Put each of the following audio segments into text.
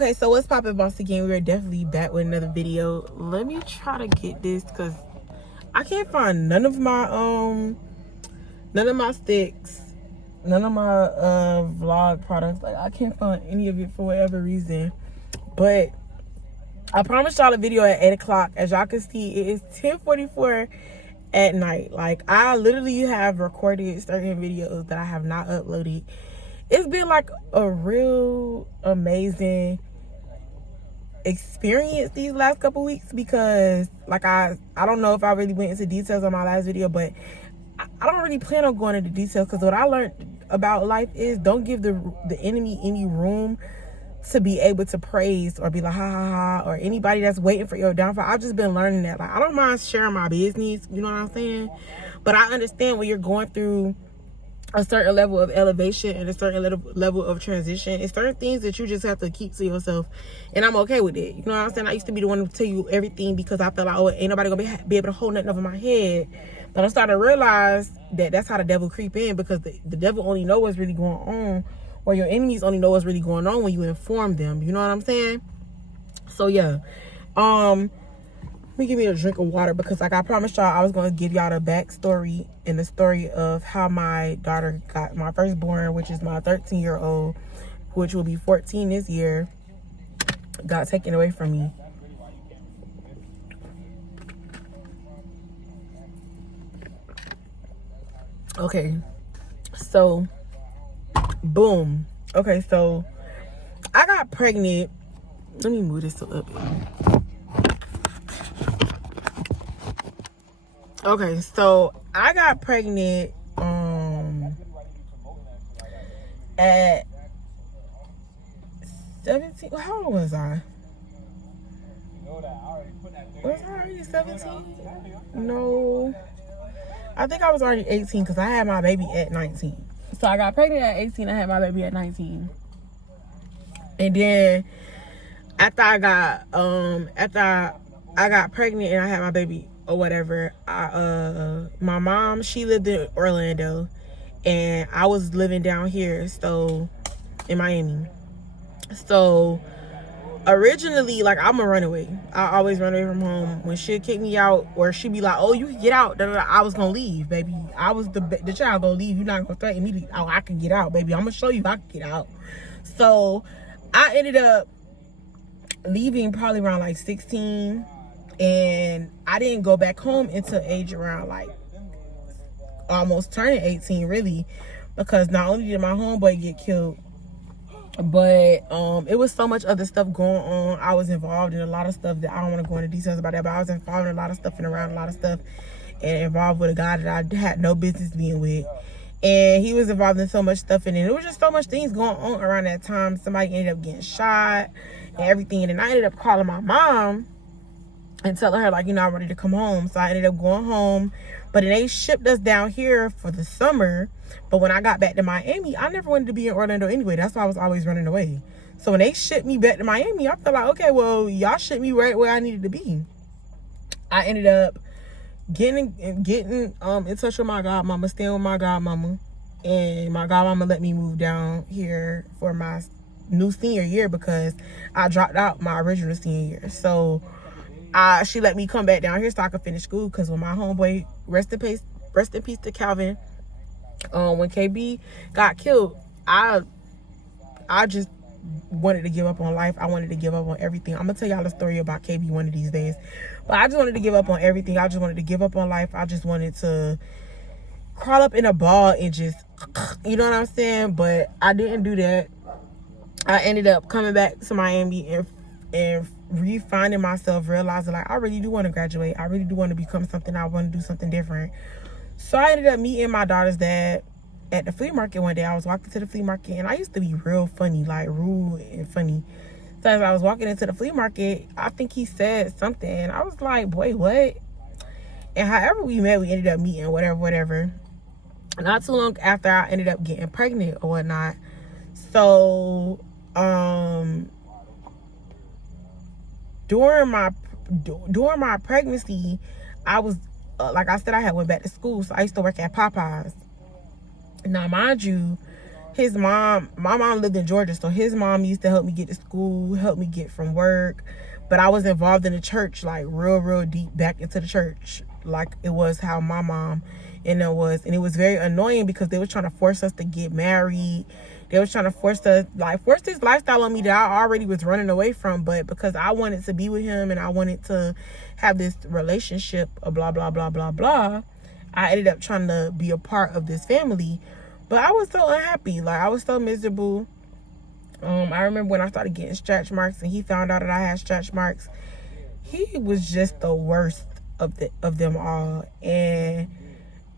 Okay, so what's poppin', boss? Again, we're definitely back with another video. Let me try to get this because I can't find none of my sticks, none of my vlog products. Like, I can't find any of it for whatever reason. But I promised y'all a video at 8 o'clock. As y'all can see, it is 10:44 at night. Like, I literally have recorded certain videos that I have not uploaded. It's been like a real amazing experience these last couple weeks because, like, I don't know if I really went into details on my last video, but I don't really plan on going into details because what I learned about life is don't give the enemy any room to be able to praise or be like ha ha ha, or anybody that's waiting for your downfall. I've just been learning that. Like, I don't mind sharing my business, you know what I'm saying, but I understand when you're going through a certain level of elevation and a certain level of transition, it's certain things that you just have to keep to yourself, and I'm okay with it. You know what I'm saying? I used to be the one to tell you everything because I felt like, oh, ain't nobody gonna be able to hold nothing over my head. But I'm starting to realize that that's how the devil creep in, because the devil only know what's really going on, or your enemies only know what's really going on when you inform them. You know what I'm saying? So yeah, let me give me a drink of water because, like I promised y'all, I was going to give y'all the backstory and the story of how my daughter got, my firstborn, which is my 13-year-old, which will be 14 this year, got taken away from me. Okay, so boom. Okay, so I got pregnant. Let me move this up. Okay, so I got pregnant at 17. How old was I? Was I already 17? No. I think I was already 18 because I had my baby at 19. So I got pregnant at 18. I had my baby at 19. And then after I got pregnant and I had my baby or whatever, my mom, she lived in Orlando and I was living down here, so in Miami. So originally, like, I'm a runaway. I always run away from home. When she'd kick me out, or she'd be like, oh, you can get out, I was gonna leave, baby. I was the child gonna leave. You're not gonna threaten me to, oh, I can get out, baby. I'm gonna show you I can get out. So I ended up leaving probably around like 16, and I didn't go back home until age around like almost turning 18, really, because not only did my homeboy get killed, but it was so much other stuff going on. I was involved in a lot of stuff that I don't want to go into details about that, but I was involved in a lot of stuff and around a lot of stuff, and involved with a guy that I had no business being with, and he was involved in so much stuff, and it was just so much things going on around that time. Somebody ended up getting shot and everything, and then I ended up calling my mom and telling her, like, you know, I'm ready to come home. So I ended up going home, but then they shipped us down here for the summer. But when I got back to Miami, I never wanted to be in Orlando anyway. That's why I was always running away. So when they shipped me back to Miami, I felt like, okay, well, y'all shipped me right where I needed to be. I ended up getting in touch with my godmama, staying with my godmama, and my godmama let me move down here for my new senior year because I dropped out my original senior year. So she let me come back down here so I could finish school, because when my homeboy, rest in peace to Calvin, when KB got killed, I just wanted to give up on life. I wanted to give up on everything. I'm gonna tell y'all a story about KB one of these days, but I just wanted to give up on everything. I just wanted to give up on life. I just wanted to crawl up in a ball and just, you know what I'm saying? But I didn't do that. I ended up coming back to Miami and refinding myself, realizing, like, I really do want to graduate. I really do want to become something. I want to do something different. So I ended up meeting my daughter's dad at the flea market one day. I was walking to the flea market, and I used to be real funny, like rude and funny. So as I was walking into the flea market, I think he said something, and I was like, boy, what? And however we met, we ended up meeting, whatever. Not too long after, I ended up getting pregnant or whatnot. So during my pregnancy, I was like I said, I had went back to school, so I used to work at Popeyes. Now, mind you, my mom lived in Georgia, so his mom used to help me get to school, help me get from work. But I was involved in the church, like real deep back into the church, like it was how my mom and it was very annoying because they was trying to force us to get married. They was trying to force this lifestyle on me that I already was running away from, but because I wanted to be with him and I wanted to have this relationship, blah blah blah blah blah, I ended up trying to be a part of this family. But I was so unhappy, like I was so miserable. I remember when I started getting stretch marks and he found out that I had stretch marks. He was just the worst of them all. And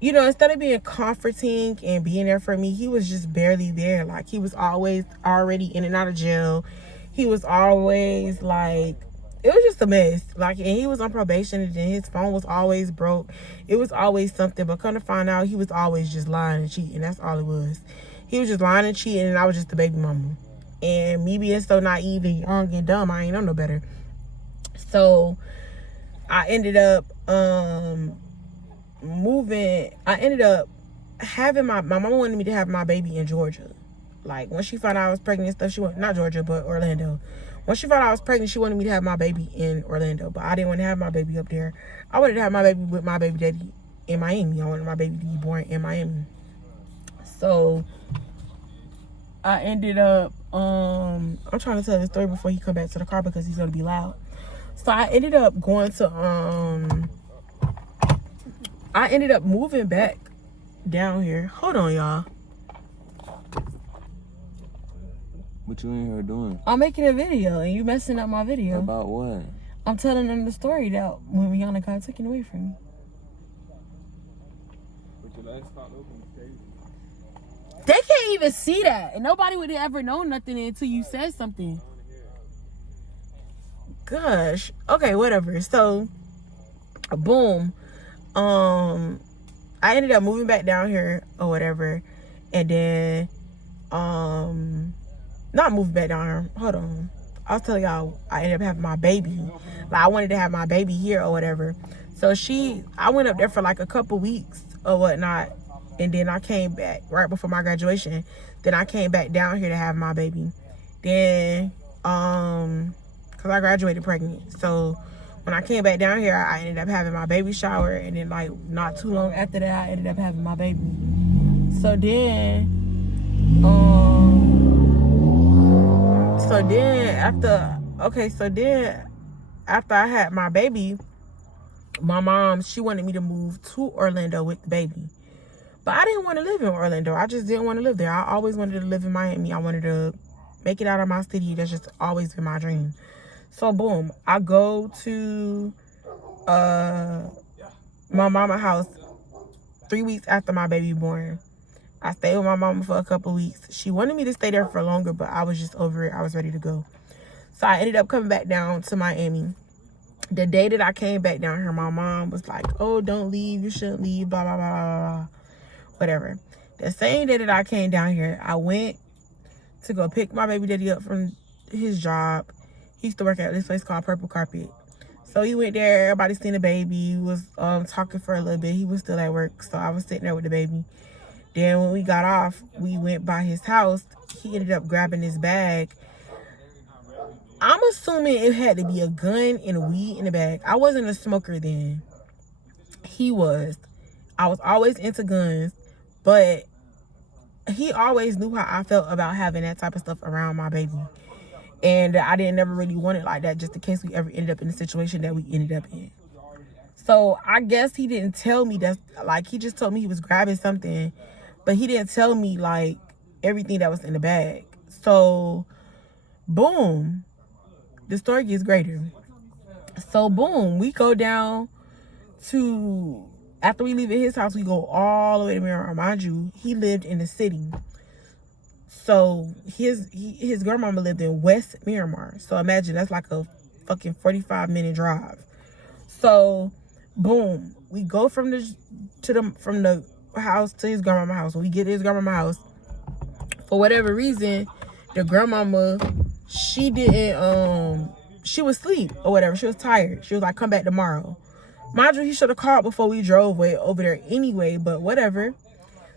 you know, instead of being comforting and being there for me, he was just barely there. Like, he was always already in and out of jail. He was always, like, it was just a mess. Like, and he was on probation, and then his phone was always broke. It was always something. But come to find out, he was always just lying and cheating. That's all it was. He was just lying and cheating, and I was just the baby mama. And me being so naive and young and dumb, I ain't know no better. So, I ended up, having my mama wanted me to have my baby in Georgia. Like, when she found out I was pregnant and stuff, she went, not Georgia, but Orlando. When she found out I was pregnant, she wanted me to have my baby in Orlando, but I didn't want to have my baby up there. I wanted to have my baby with my baby daddy in Miami. I wanted my baby to be born in Miami. So I ended up, I'm trying to tell the story before he come back to the car because he's going to be loud. So I ended up going to, I ended up moving back down here. Hold on, y'all. What you in here doing? I'm making a video and you messing up my video. About what? I'm telling them the story that when Rihanna got taken away from me. But your last spot open is crazy. They can't even see that. And nobody would ever know nothing until you said something. Gosh. Okay, whatever. So, boom. I ended up moving back down here or whatever, and then not moving back down here. Hold on, I'll tell y'all. I ended up having my baby. Like, I wanted to have my baby here or whatever. So I went up there for like a couple weeks or whatnot, and then I came back right before my graduation. Then I came back down here to have my baby. Then because I graduated pregnant, so when I came back down here, I ended up having my baby shower, and then like not too long after that, I ended up having my baby. So then after I had my baby, my mom, she wanted me to move to Orlando with the baby. But I didn't want to live in Orlando. I just didn't want to live there. I always wanted to live in Miami. I wanted to make it out of my city. That's just always been my dream. So boom, I go to my mama's house 3 weeks after my baby born. I stayed with my mama for a couple weeks. She wanted me to stay there for longer, but I was just over it. I was ready to go. So I ended up coming back down to Miami. The day that I came back down here, my mom was like, oh, don't leave. You shouldn't leave, blah, blah, blah, blah, blah. Whatever. The same day that I came down here, I went to go pick my baby daddy up from his job. He used to work at this place called Purple Carpet. So he went there. Everybody seen the baby. He was talking for a little bit. He was still at work. So I was sitting there with the baby. Then when we got off, we went by his house. He ended up grabbing his bag. I'm assuming it had to be a gun and weed in the bag. I wasn't a smoker then. He was. I was always into guns. But he always knew how I felt about having that type of stuff around my baby. And I didn't never really want it like that, just in case we ever ended up in the situation that we ended up in. So I guess he didn't tell me that, like, he just told me he was grabbing something, but he didn't tell me, like, everything that was in the bag. So, boom, the story gets greater. So, boom, we go down to, after we leave at his house, we go all the way to Miramar. Mind you, he lived in the city. So his grandmama lived in West Miramar. So imagine that's like a fucking 45-minute drive. So boom, we go from the house to his grandmama's house. When we get to his grandmama's house, for whatever reason, the grandmama, she was asleep or whatever. She was tired. She was like, come back tomorrow. Mind you, he should have called before we drove way over there anyway, but whatever.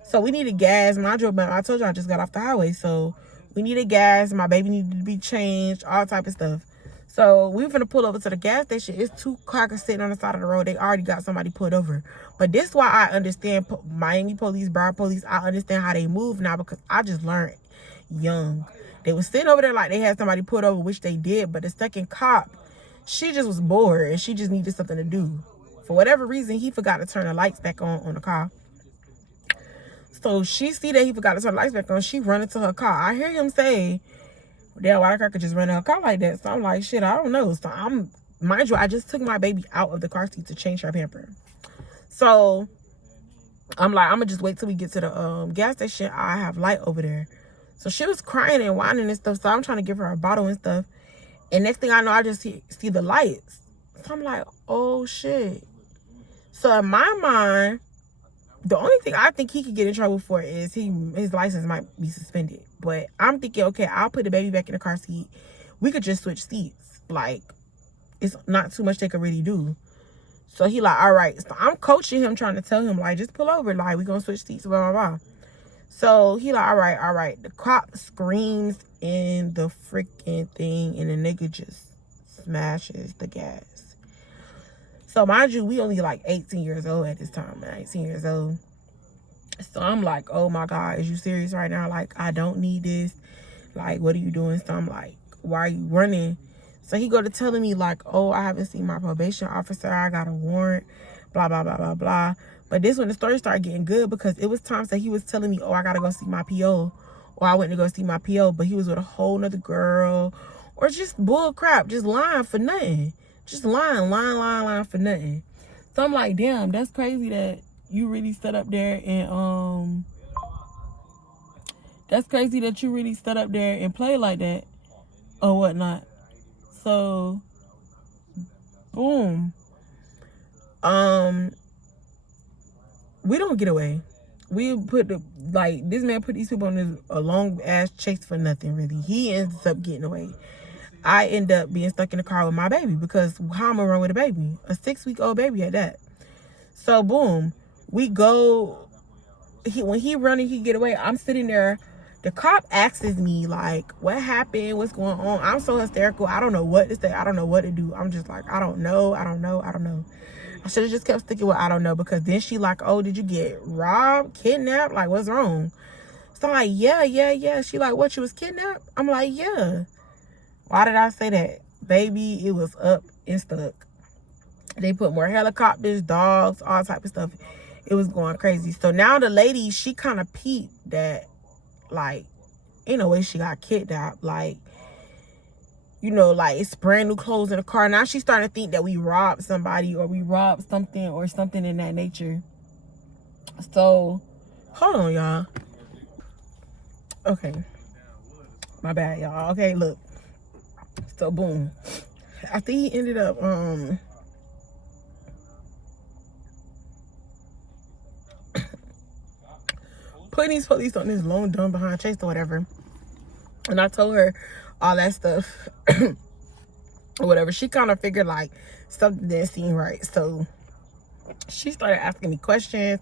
So we needed gas. I told you I just got off the highway. So we needed gas. My baby needed to be changed, all type of stuff. So we were finna pull over to the gas station. It's 2 crackers sitting on the side of the road. They already got somebody pulled over. But this is why I understand Miami police, Broward police. I understand how they move now because I just learned young. They was sitting over there like they had somebody pulled over, which they did. But the second cop, she just was bored and she just needed something to do. For whatever reason, he forgot to turn the lights back on the car. So she see that he forgot to turn the lights back on. She run into her car. I hear him say, damn, why the car could just run in her car like that? So I'm like, shit, I don't know. So mind you, I just took my baby out of the car seat to change her pamper. So I'm like, I'm gonna just wait till we get to the gas station. I have light over there. So she was crying and whining and stuff. So I'm trying to give her a bottle and stuff. And next thing I know, I just see the lights. So I'm like, oh shit. So in my mind, the only thing I think he could get in trouble for is his license might be suspended. But I'm thinking, okay, I'll put the baby back in the car seat. We could just switch seats. Like, it's not too much they could really do. So he like, all right. So I'm coaching him, trying to tell him, like, just pull over. Like, we gonna switch seats, blah, blah, blah. So he like, all right. The cop screams in the freaking thing, and the nigga just smashes the gas. So mind you, we only like 18 years old at this time, man. 18 years old. So I'm like, oh my God, is you serious right now? Like, I don't need this. Like, what are you doing? So I'm like, why are you running? So he go to telling me like, oh, I haven't seen my probation officer. I got a warrant, blah, blah, blah, blah, blah. But this when the story started getting good because it was times that he was telling me, oh, I got to go see my PO. Or I went to go see my PO, but he was with a whole nother girl. Or just bull crap, just lying for nothing. Just lying for nothing. So I'm like, damn, that's crazy that you really stood up there and that's crazy that you really stood up there and played like that or whatnot. So boom. We don't get away. We put this man put these people on a long ass chase for nothing really. He ends up getting away. I end up being stuck in the car with my baby because how am I gonna run with a baby? A 6-week-old baby at that. So boom, we go. When he running, he get away. I'm sitting there. The cop asks me like, "What happened? What's going on?" I'm so hysterical. I don't know what to say. I don't know what to do. I'm just like, I don't know. I should have just kept sticking with I don't know because then she like, "Oh, did you get robbed, kidnapped? Like, what's wrong?" So I'm like, yeah. She like, "What? You was kidnapped?" I'm like, "Yeah." Why did I say that? Baby, it was up and stuck. They put more helicopters, dogs, all type of stuff. It was going crazy. So now the lady, she kind of peeped that, like, ain't no way she got kidnapped. Like, you know, like, it's brand new clothes in the car. Now she's starting to think that we robbed somebody or we robbed something or something in that nature. So, hold on, y'all. Okay. My bad, y'all. Okay, look. So boom, I think he ended up putting these police on this long dumb behind chase or whatever. And I told her all that stuff or whatever. She kind of figured like something didn't seem right. So she started asking me questions,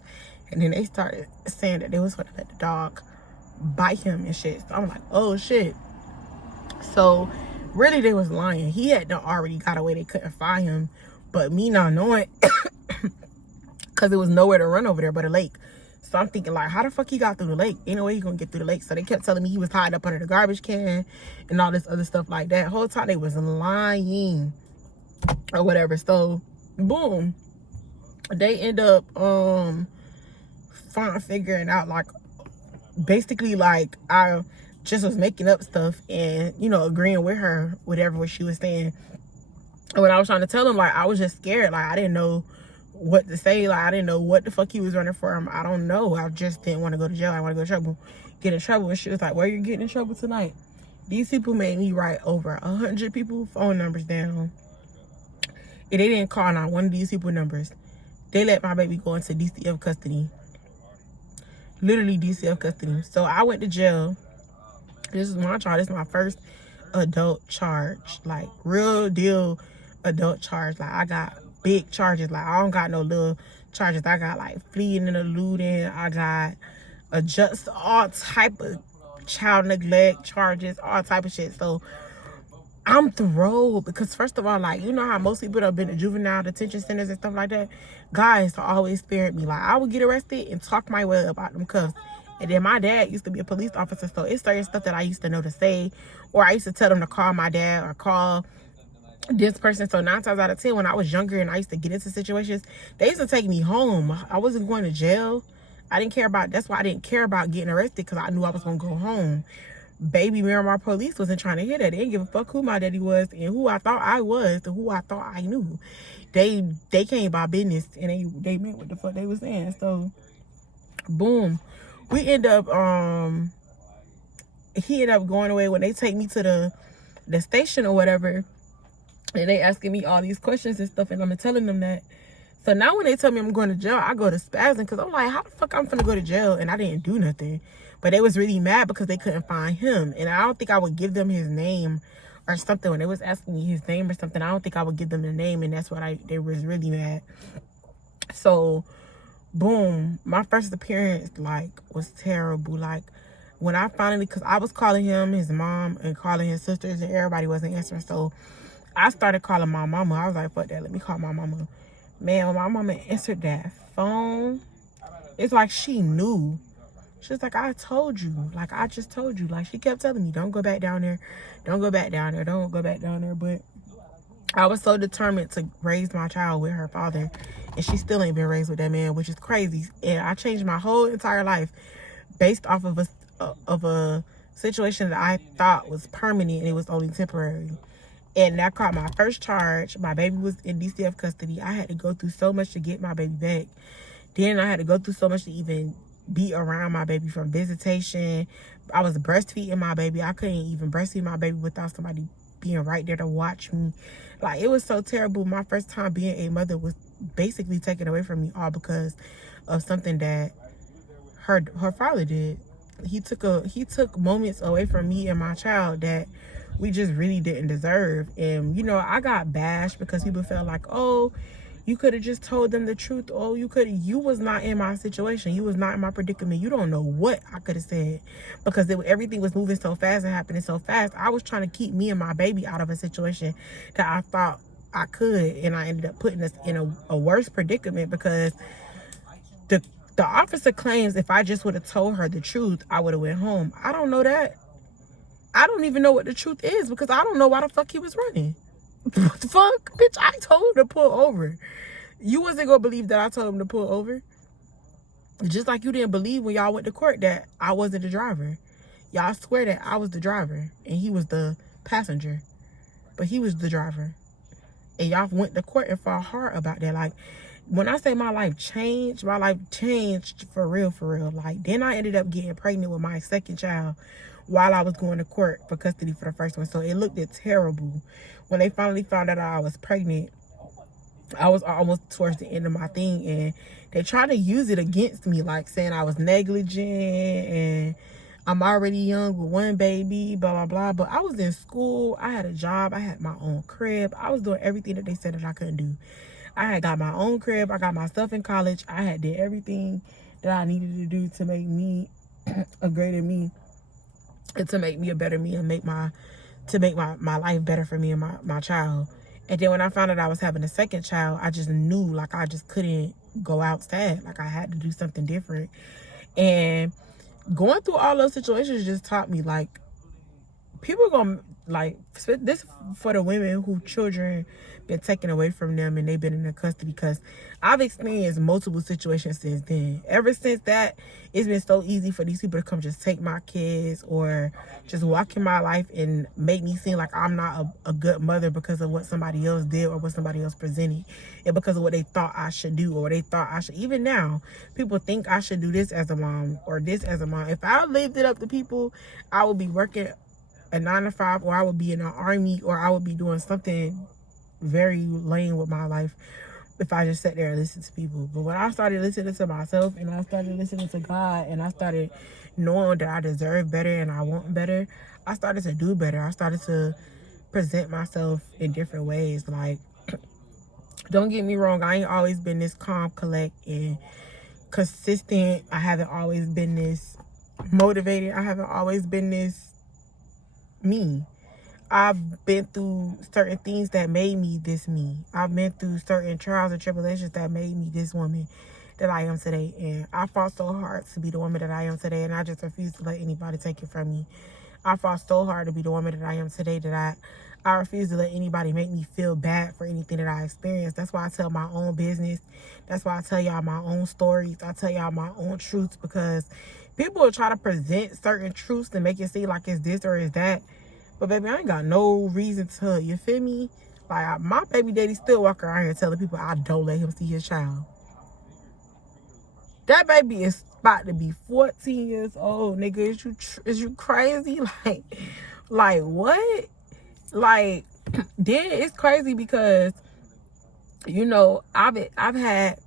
and then they started saying that they was gonna let the dog bite him and shit. So I'm like, oh shit. So really, they was lying. He had done already got away. They couldn't find him. But me not knowing, because there was nowhere to run over there but a lake. So I'm thinking, like, how the fuck he got through the lake? Ain't no way he gonna get through the lake. So they kept telling me he was hiding up under the garbage can and all this other stuff like that. Whole time they was lying or whatever. So, boom. They end up figuring out, like, basically, like, I just was making up stuff and, you know, agreeing with her, whatever she was saying. And when I was trying to tell him, like, I was just scared. Like, I didn't know what to say. Like, I didn't know what the fuck he was running from. I don't know. I just didn't want to go to jail. I want to get in trouble. And she was like, where you getting in trouble tonight? These people made me write over 100 people phone numbers down. And they didn't call on one of these people numbers. They let my baby go into DCF custody. Literally DCF custody. So I went to jail. This is my charge. This is my first adult charge. Like, real deal adult charge. Like, I got big charges. Like, I don't got no little charges. I got, like, fleeing and eluding. I got adjust all type of child neglect charges, all type of shit. So I'm thrilled because first of all, like, you know how most people that have been to juvenile detention centers and stuff like that, guys always spared me. Like, I would get arrested and talk my way about them cuffs. And then my dad used to be a police officer, so it's certain stuff that I used to know to say, or I used to tell them to call my dad or call this person. So 9 times out of 10, when I was younger and I used to get into situations, they used to take me home. I wasn't going to jail. I didn't care about, that's why I didn't care about getting arrested, because I knew I was going to go home. Baby Miramar police wasn't trying to hear that. They didn't give a fuck who my daddy was and who I thought I was and who I thought I knew. They came by business and they meant what the fuck they was saying. So boom, we end up he ended up going away. When they take me to the station or whatever, and they asking me all these questions and stuff, and I'm telling them that. So now when they tell me I'm going to jail, I go to spazzing, because I'm like, how the fuck I'm finna go to jail and I didn't do nothing? But they was really mad because they couldn't find him. And I don't think I would give them his name or something. When they was asking me his name or something, I don't think I would give them the name. And that's what they was really mad. So, boom. My first appearance, like, was terrible. Like, when I finally, because I was calling him, his mom, and calling his sisters, and everybody wasn't answering. So, I started calling my mama. I was like, fuck that. Let me call my mama. Man, when my mama answered that phone, it's like she knew. She was like, I told you. Like, I just told you. Like, she kept telling me, don't go back down there. Don't go back down there. Don't go back down there. But I was so determined to raise my child with her father. And she still ain't been raised with that man, which is crazy. And I changed my whole entire life based off of a situation that I thought was permanent and it was only temporary. And that caught my first charge. My baby was in DCF custody. I had to go through so much to get my baby back. Then I had to go through so much to even be around my baby, from visitation. I was breastfeeding my baby. I couldn't even breastfeed my baby without somebody being right there to watch me. Like, it was so terrible. My first time being a mother was basically taken away from me, all because of something that her father did. He took moments away from me and my child that we just really didn't deserve. And, you know, I got bashed because people felt like, oh, you could have just told them the truth. Oh, you was not in my situation. You was not in my predicament. You don't know what I could have said, because everything was moving so fast and happening so fast. I was trying to keep me and my baby out of a situation that I thought I could. And I ended up putting us in a worse predicament, because the officer claims if I just would have told her the truth, I would have went home. I don't know that. I don't even know what the truth is, because I don't know why the fuck he was running. What the fuck? Bitch, I told him to pull over. You wasn't gonna believe that I told him to pull over. Just like you didn't believe when y'all went to court that I wasn't the driver. Y'all swear that I was the driver and he was the passenger. But he was the driver. And y'all went to court and fought hard about that. Like, when I say my life changed for real, for real. Like, then I ended up getting pregnant with my second child while I was going to court for custody for the first one. So it looked terrible. When they finally found out I was pregnant, I was almost towards the end of my thing, and they tried to use it against me, like saying I was negligent and I'm already young with one baby, blah, blah, blah. But I was in school. I had a job. I had my own crib. I was doing everything that they said that I couldn't do. I had got my own crib. I got myself in college. I had did everything that I needed to do to make me a greater me, and to make me a better me, and make my life better for me and my child. And then when I found out I was having a second child, I just knew, like, I just couldn't go outside. Like, I had to do something different. And going through all those situations just taught me, like, people gonna, like, this for the women who children been taken away from them and they've been in their custody, because I've experienced multiple situations since then. Ever since that, it's been so easy for these people to come just take my kids, or just walk in my life and make me seem like I'm not a good mother because of what somebody else did or what somebody else presented, and because of what they thought I should do, or they thought I should. Even now, people think I should do this as a mom or this as a mom. If I lived it up to people, I would be working a 9 to 5, or I would be in the army, or I would be doing something very lame with my life if I just sat there and listened to people. But when I started listening to myself, and I started listening to God, and I started knowing that I deserve better and I want better, I started to do better. I started to present myself in different ways. Like, don't get me wrong, I ain't always been this calm, collect, and consistent. I haven't always been this motivated. I haven't always been this me. I've been through certain things that made me this me. I've been through certain trials and tribulations that made me this woman that I am today. And I fought so hard to be the woman that I am today, and I just refuse to let anybody take it from me. I fought so hard to be the woman that I am today that I refuse to let anybody make me feel bad for anything that I experienced. That's why I tell my own business. That's why I tell y'all my own stories. I tell y'all my own truths, because people will try to present certain truths to make it seem like it's this or it's that. But baby, I ain't got no reason to, you feel me? Like, my baby daddy still walk around here telling people I don't let him see his child. That baby is about to be 14 years old, nigga. Is you crazy? Like what? Like, then it's crazy because, you know, I've had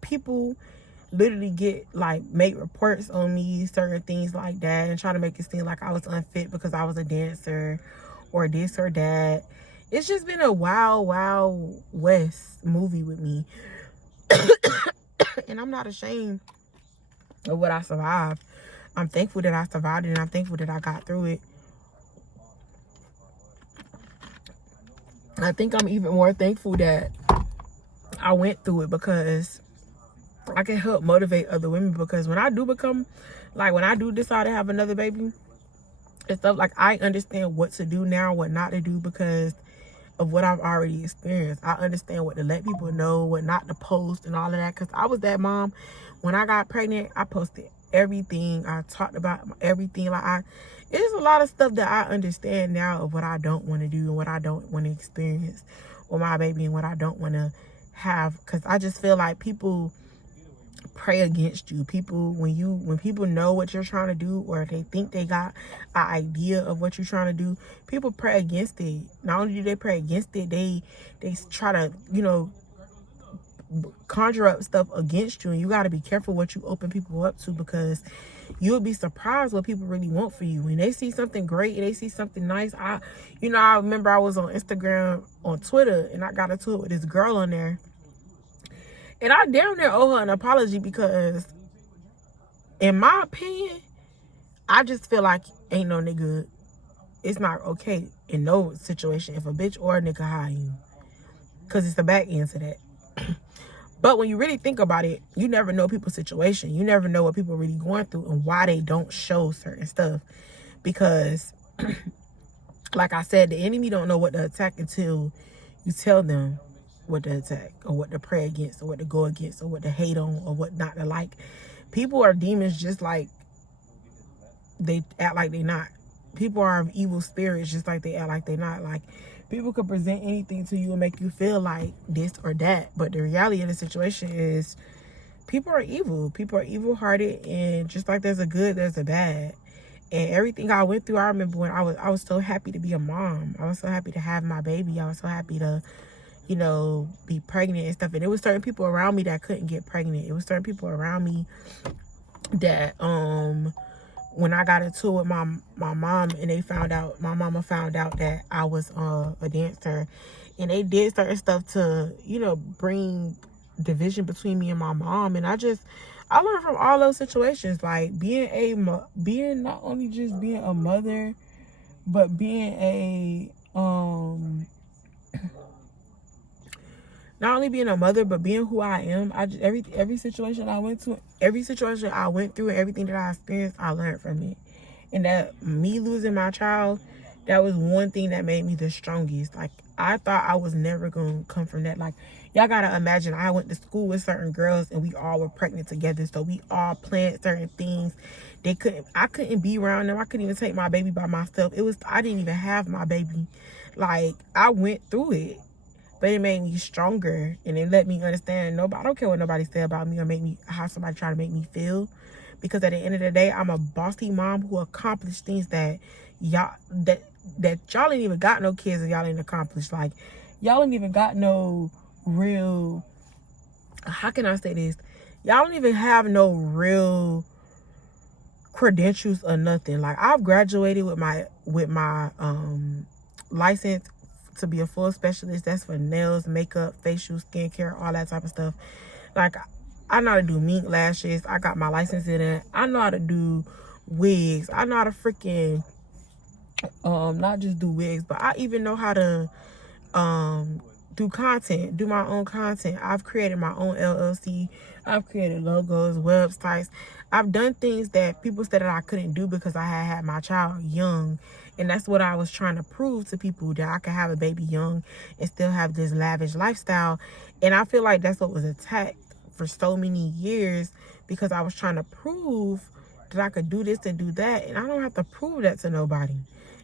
people literally make reports on me, certain things like that, and try to make it seem like I was unfit because I was a dancer or this or that. It's just been a wild, wild west movie with me. And I'm not ashamed of what I survived. I'm thankful that I survived it, and I'm thankful that I got through it. I think I'm even more thankful that I went through it, because I can help motivate other women. Because when I do decide to have another baby and stuff, like, I understand what to do now, what not to do, because of what I've already experienced. I understand what to let people know, what not to post and all of that, because I was that mom. When I got pregnant, I posted everything. I talked about everything. It's a lot of stuff that I understand now of what I don't want to do and what I don't want to experience with my baby and what I don't want to have, because I just feel like people pray against you. When people know what you're trying to do, or they think they got an idea of what you're trying to do, people pray against it. Not only do they pray against it, they try to, you know, conjure up stuff against you. And you got to be careful what you open people up to, because you'll be surprised what people really want for you. When they see something great and they see something nice, I remember I was on Instagram, on Twitter, and I got into it with this girl on there. And I damn near owe her an apology, because in my opinion, I just feel like ain't no nigga, it's not okay in no situation if a bitch or a nigga hire you, because it's the back end to that. But when you really think about it, you never know people's situation. You never know what people are really going through and why they don't show certain stuff. Because, like I said, the enemy don't know what to attack until you tell them what to attack, or what to pray against, or what to go against, or what to hate on, or what not to like. People are demons just like they act like they not. People are evil spirits just like they act like they not. Like, people could present anything to you and make you feel like this or that, but the reality of the situation is people are evil. People are evil-hearted, and just like there's a good, there's a bad. And everything I went through, I remember when I was so happy to be a mom. I was so happy to have my baby. I was so happy to, you know, be pregnant and stuff. And there was certain people around me that couldn't get pregnant. It was certain people around me that when I got into it with my mom, and my mama found out that I was a dancer, and they did certain stuff to, you know, bring division between me and my mom. And I learned from all those situations, like being not only just being a mother, but being a not only being a mother, but being who I am. Every situation I went through, and everything that I experienced, I learned from it. And that me losing my child, that was one thing that made me the strongest. Like, I thought I was never going to come from that. Like, y'all got to imagine, I went to school with certain girls, and we all were pregnant together. So we all planned certain things. I couldn't be around them. I couldn't even take my baby by myself. I didn't even have my baby. Like, I went through it. But it made me stronger, and it let me understand I don't care what nobody say about me, or how somebody try to make me feel, because at the end of the day, I'm a bossy mom who accomplished things that y'all ain't even got no kids and y'all ain't accomplished. Like, y'all ain't even got no real, how can I say this? Y'all don't even have no real credentials or nothing. Like, I've graduated with my license to be a full specialist. That's for nails, makeup, facial, skincare, all that type of stuff. Like, I know how to do mink lashes. I got my license in it. I know how to do wigs. I know how to freaking not just do wigs, but I even know how to do content, do my own content. I've created my own LLC. I've created logos, websites. I've done things that people said that I couldn't do because I had my child young. And that's what I was trying to prove to people, that I could have a baby young and still have this lavish lifestyle. And I feel like that's what was attacked for so many years, because I was trying to prove that I could do this and do that. And I don't have to prove that to nobody.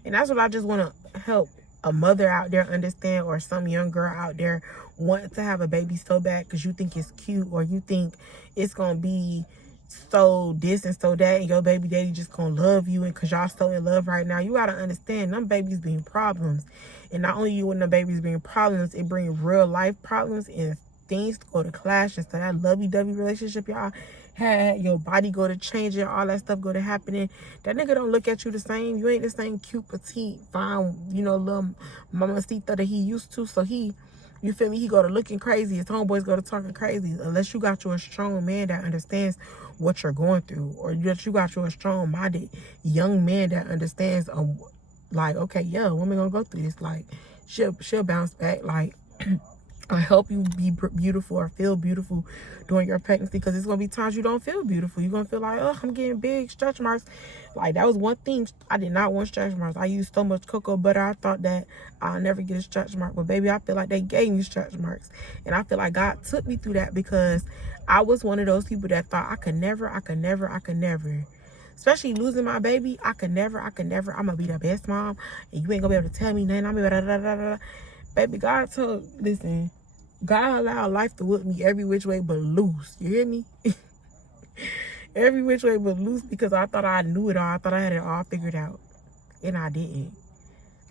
And that's what I just want to help a mother out there understand, or some young girl out there wanting to have a baby so bad because you think it's cute, or you think it's going to be so this and so that, and your baby daddy just going to love you, and because y'all so in love right now. You got to understand, them babies being problems. And not only you when the babies being problems, it brings real life problems and things go to clash. And so that lovey-dovey relationship y'all had, your body go to changing, all that stuff go to happening. That nigga don't look at you the same. You ain't the same cute, petite, fine, you know, little mamacita that he used to. So he, you feel me, he go to looking crazy. His homeboys go to talking crazy. Unless you got you a strong man that understands what you're going through, or that you got you a strong-minded young man that understands, like, okay, yeah, woman gonna go through this. Like, she'll bounce back. Like, or help you be beautiful or feel beautiful during your pregnancy, because it's gonna be times you don't feel beautiful. You're gonna feel like, oh, I'm getting big stretch marks. Like, that was one thing. I did not want stretch marks. I used so much cocoa butter, I thought that I'll never get a stretch mark. But baby, I feel like they gave me stretch marks, and I feel like God took me through that, because I was one of those people that thought I could never, especially losing my baby. I could never, I'm gonna be the best mom, and you ain't gonna be able to tell me nothing. I'm gonna be baby, God told, listen, God allowed life to whip me every which way but loose. You hear me? Every which way but loose, because I thought I knew it all. I thought I had it all figured out. And I didn't.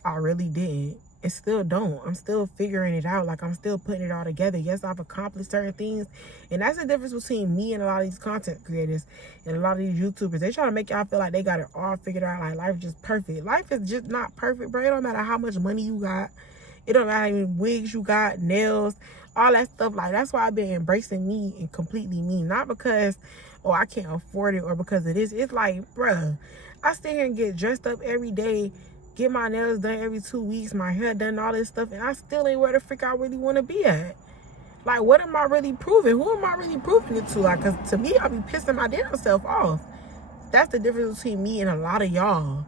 I really didn't. And still don't. I'm still figuring it out. Like, I'm still putting it all together. Yes, I've accomplished certain things. And that's the difference between me and a lot of these content creators and a lot of these YouTubers. They try to make y'all feel like they got it all figured out. Like, life is just perfect. Life is just not perfect, bro. It don't matter how much money you got. It don't matter how many wigs you got, nails, all that stuff. Like, that's why I've been embracing me and completely me. Not because, oh, I can't afford it, or because of this. It's like, bruh, I sit here and get dressed up every day, get my nails done every 2 weeks, my hair done, all this stuff, and I still ain't where the frick I really want to be at. Like, what am I really proving? Who am I really proving it to? Like, because to me, I be pissing my damn self off. That's the difference between me and a lot of y'all.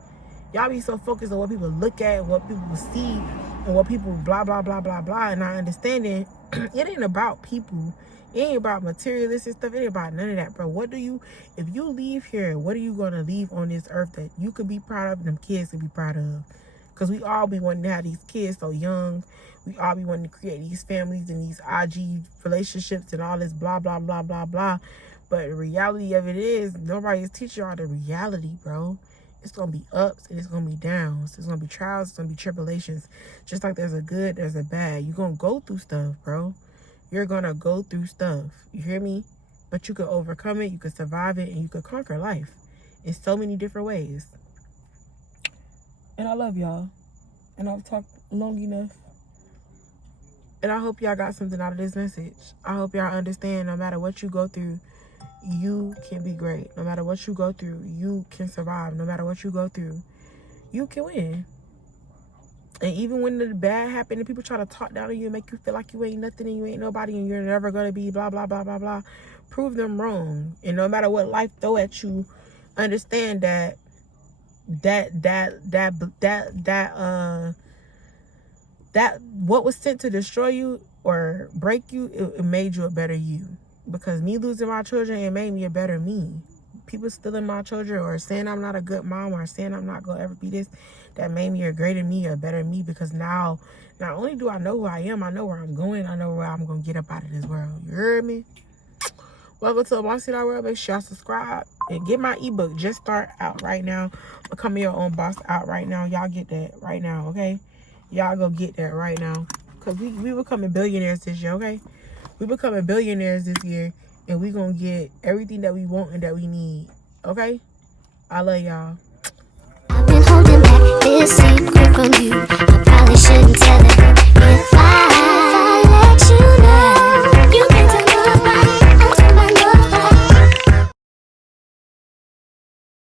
Y'all be so focused on what people look at, what people see, and what people blah, blah, blah, blah, blah. And I understand it. It ain't about people. It ain't about materialistic stuff. It ain't about none of that, bro. If you leave here, what are you going to leave on this earth that you could be proud of and them kids could be proud of? Because we all be wanting to have these kids so young. We all be wanting to create these families and these IG relationships and all this blah, blah, blah, blah, blah. But the reality of it is, nobody's teaching y'all the reality, bro. It's going to be ups and it's going to be downs. There's going to be trials. It's going to be tribulations. Just like there's a good, there's a bad. You're going to go through stuff, bro. You're going to go through stuff. You hear me? But you could overcome it. You could survive it. And you could conquer life in so many different ways. And I love y'all. And I've talked long enough. And I hope y'all got something out of this message. I hope y'all understand, no matter what you go through, you can be great. No matter what you go through, you can survive. No matter what you go through, you can win. And even when the bad happen and people try to talk down on you and make you feel like you ain't nothing and you ain't nobody and you're never going to be blah, blah, blah, blah, blah, prove them wrong. And no matter what life throw at you, understand that what was sent to destroy you or break you, it made you a better you. Because me losing my children, it made me a better me. People stealing my children or saying I'm not a good mom or saying I'm not going to ever be this, that made me a greater me, a better me. Because now, not only do I know who I am, I know where I'm going. I know where I'm going to get up out of this world. You heard me? Welcome to the Boss It Out World. Make sure y'all subscribe and get my ebook. Just start out right now. Become your own boss out right now. Y'all get that right now, okay? Y'all go get that right now. Because we becoming billionaires this year, okay? We becoming billionaires this year, and we gonna get everything that we want and that we need. Okay? I love y'all. I've been holding back this secret.